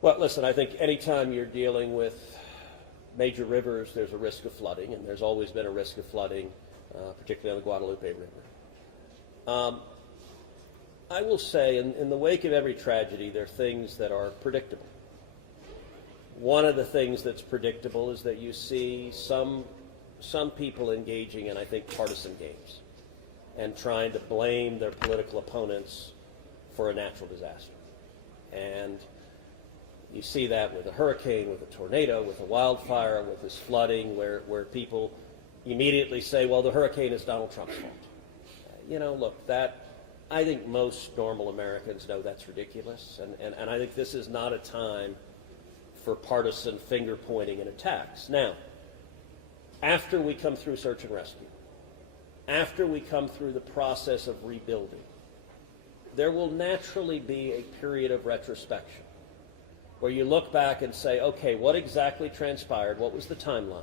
Well, listen, I think anytime you're dealing with major rivers, there's a risk of flooding, and there's always been a risk of flooding, particularly on the Guadalupe River. I will say, in the wake of every tragedy, there are things that are predictable. One of the things that's predictable is that you see some people engaging in, I think, partisan games and trying to blame their political opponents for a natural disaster. And you see that with a hurricane, with a tornado, with a wildfire, with this flooding, where people immediately say, well, the hurricane is Donald Trump's fault. You know, look, I think most normal Americans know that's ridiculous, and I think this is not a time for partisan finger-pointing and attacks. Now, after we come through search and rescue, after we come through the process of rebuilding, there will naturally be a period of retrospection where you look back and say, okay, what exactly transpired? What was the timeline?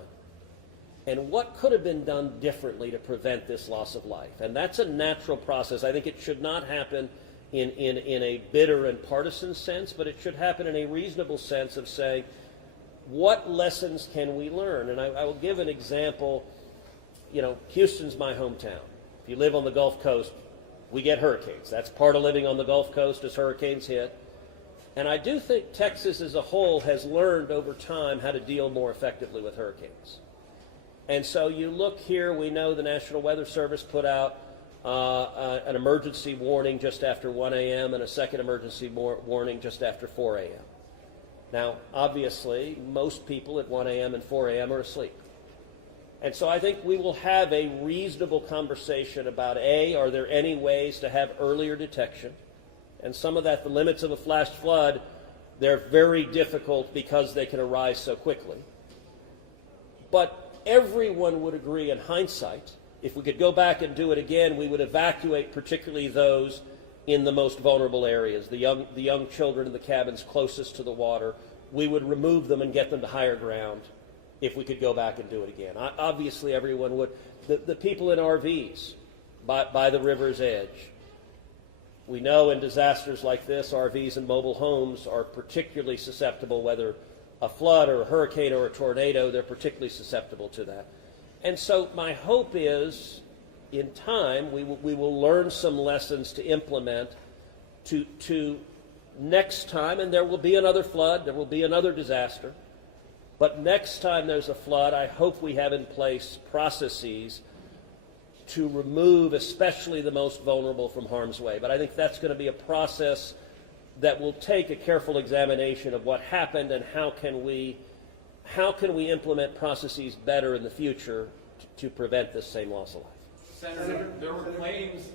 And what could have been done differently to prevent this loss of life? And that's a natural process. I think it should not happen in a bitter and partisan sense, but it should happen in a reasonable sense of saying, what lessons can we learn? And I will give an example. You know, Houston's my hometown. If you live on the Gulf Coast, we get hurricanes. That's part of living on the Gulf Coast as hurricanes hit. And I do think Texas as a whole has learned over time how to deal more effectively with hurricanes. And so you look here, we know the National Weather Service put out an emergency warning just after 1 a.m. and a second emergency warning just after 4 a.m. Now, obviously, most people at 1 a.m. and 4 a.m. are asleep. And so I think we will have a reasonable conversation about, A, are there any ways to have earlier detection? And some of that, the limits of a flash flood, they're very difficult because they can arise so quickly. But everyone would agree in hindsight, if we could go back and do it again, we would evacuate particularly those in the most vulnerable areas, the young children in the cabins closest to the water. We would remove them and get them to higher ground if we could go back and do it again. Obviously, everyone would. The people in RVs by the river's edge. We know in disasters like this, RVs and mobile homes are particularly susceptible, whether a flood or a hurricane or a tornado, they're particularly susceptible to that. And so my hope is, in time, we will learn some lessons to implement to next time, and there will be another flood, there will be another disaster, but next time there's a flood, I hope we have in place processes to remove especially the most vulnerable from harm's way. But I think that's going to be a process that will take a careful examination of what happened and how can we implement processes better in the future to prevent this same loss of life. Senator, there were claims